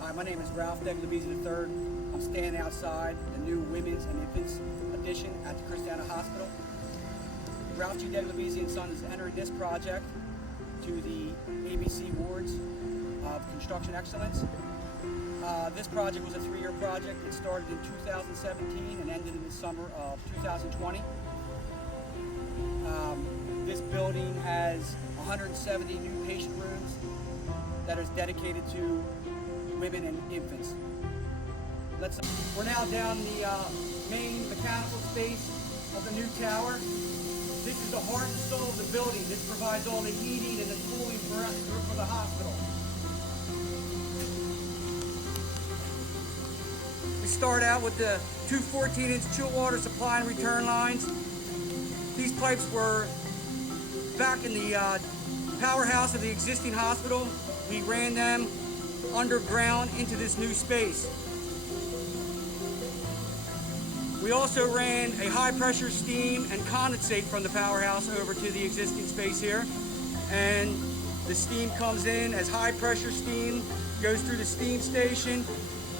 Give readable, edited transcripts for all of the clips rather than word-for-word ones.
Hi, my name is Ralph Deglebezi III. I'm standing outside the new Women's and Infants addition at the Christiana Hospital. Ralph G. Deglebezi and Sons is entering this project to the ABC Awards of Construction Excellence. This project was a 3-year project. It started in 2017 and ended in the summer of 2020. This building has 170 new patient rooms that is dedicated to women and infants. We're now down the main mechanical space of the new tower. This is the heart and soul of the building. This provides all the heating and the cooling for the hospital. We start out with the two 14-inch chill water supply and return lines. These pipes were back in the powerhouse of the existing hospital. We ran them underground into this new space. We also ran a high pressure steam and condensate from the powerhouse over to the existing space here. And the steam comes in as high pressure steam, goes through the steam station,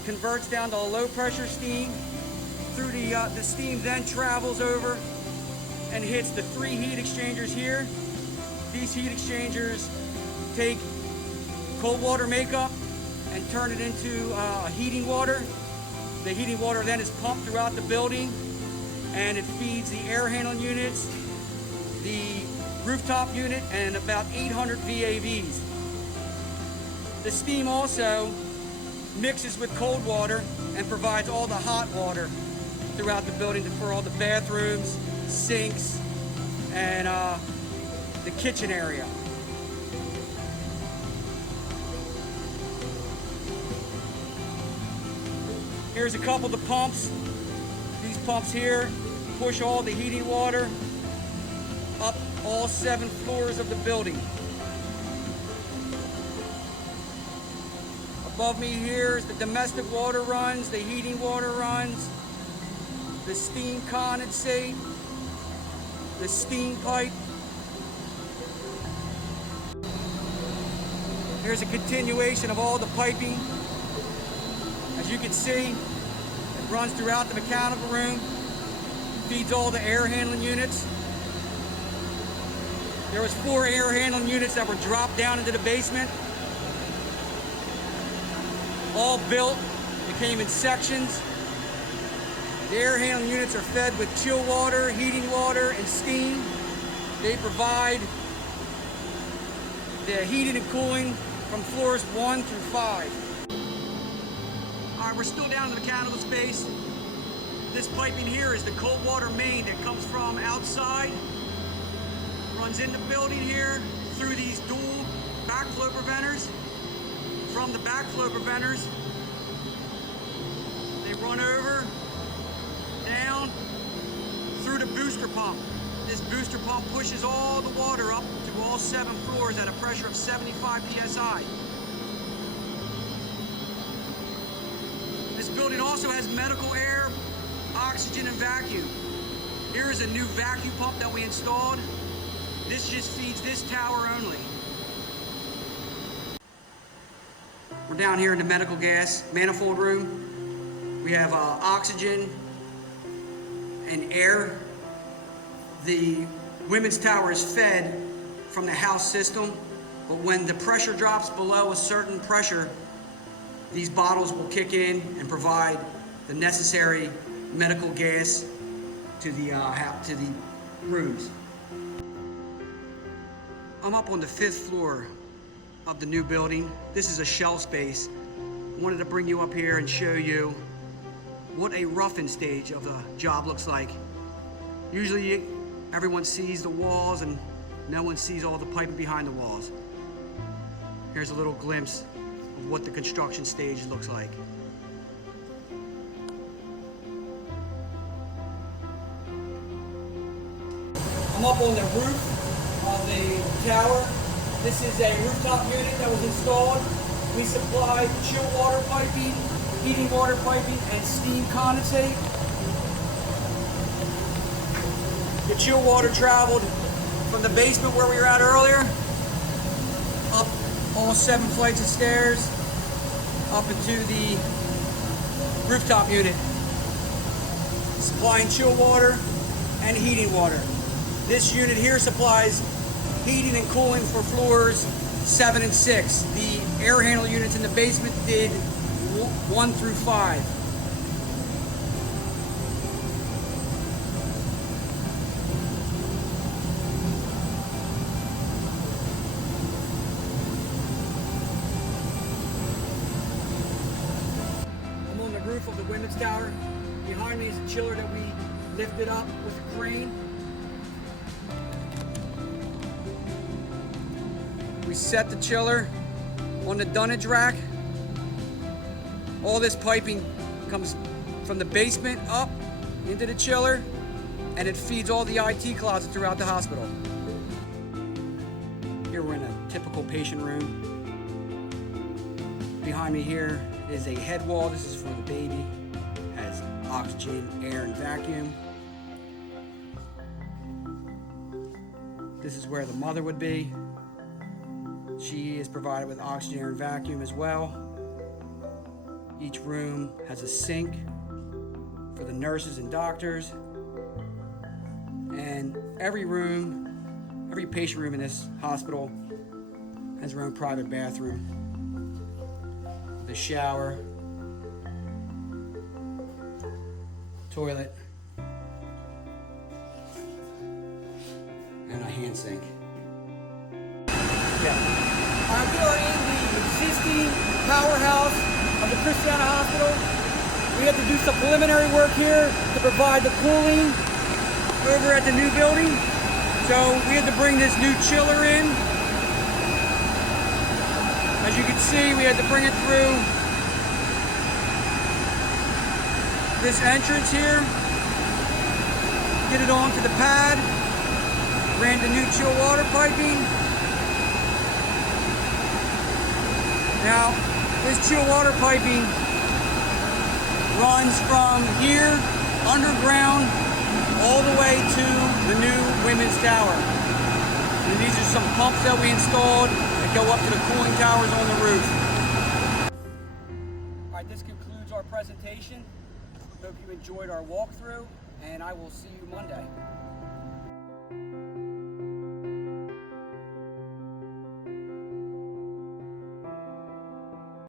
converts down to a low pressure steam. Through the steam then travels over and hits the 3 heat exchangers here. These heat exchangers take cold water makeup and turn it into heating water. The heating water then is pumped throughout the building and it feeds the air handling units, the rooftop unit, and about 800 VAVs. The steam also mixes with cold water and provides all the hot water throughout the building for all the bathrooms, sinks, and the kitchen area. Here's a couple of the pumps. These pumps here push all the heating water up all 7 floors of the building. Above me here is the domestic water runs, the heating water runs, the steam condensate, the steam pipe. Here's a continuation of all the piping. As you can see, it runs throughout the mechanical room, feeds all the air handling units. There was 4 air handling units that were dropped down into the basement. All built, it came in sections. The air handling units are fed with chill water, heating water, and steam. They provide the heating and cooling from floors 1 through 5. All right, we're still down in the mechanical space. This piping here is the cold water main that comes from outside, runs in the building here through these dual backflow preventers. From the backflow preventers, they run over, down, through the booster pump. This booster pump pushes all the water up to all 7 floors at a pressure of 75 PSI. This building also has medical air, oxygen, and vacuum. Here is a new vacuum pump that we installed. This just feeds this tower only. We're down here in the medical gas manifold room. We have oxygen and air. The women's tower is fed from the house system, but when the pressure drops below a certain pressure, these bottles will kick in and provide the necessary medical gas to the rooms. I'm up on the 5th floor of the new building. This is a shell space. I wanted to bring you up here and show you what a rough-in stage of the job looks like. Usually everyone sees the walls and no one sees all the piping behind the walls. Here's a little glimpse of what the construction stage looks like. I'm up on the roof of the tower. This is a rooftop unit that was installed. We supplied chill water piping, heating water piping, and steam condensate. The chill water traveled from the basement where we were at earlier, up all 7 flights of stairs, up into the rooftop unit, supplying chill water and heating water. This unit here supplies heating and cooling for floors 7 and 6. The air handle units in the basement did 1 through 5. I'm on the roof of the women's tower. Behind me is a chiller that we lifted up with a crane. We set the chiller on the dunnage rack. All this piping comes from the basement up into the chiller, and it feeds all the IT closets throughout the hospital. Here we're in a typical patient room. Behind me here is a head wall. This is for the baby. Has oxygen, air, and vacuum. This is where the mother would be. She is provided with oxygen, air, and vacuum as well. Each room has a sink for the nurses and doctors. And every patient room in this hospital has their own private bathroom. The shower, toilet, and a hand sink. We are in the existing powerhouse of the Christiana Hospital. We had to do some preliminary work here to provide the cooling over at the new building. So we had to bring this new chiller in. As you can see, we had to bring it through this entrance here, get it onto the pad, ran the new chill water piping. Now, this chill water piping runs from here, underground, all the way to the new women's tower. And these are some pumps that we installed that go up to the cooling towers on the roof. All right, this concludes our presentation. Hope you enjoyed our walkthrough, and I will see you Monday.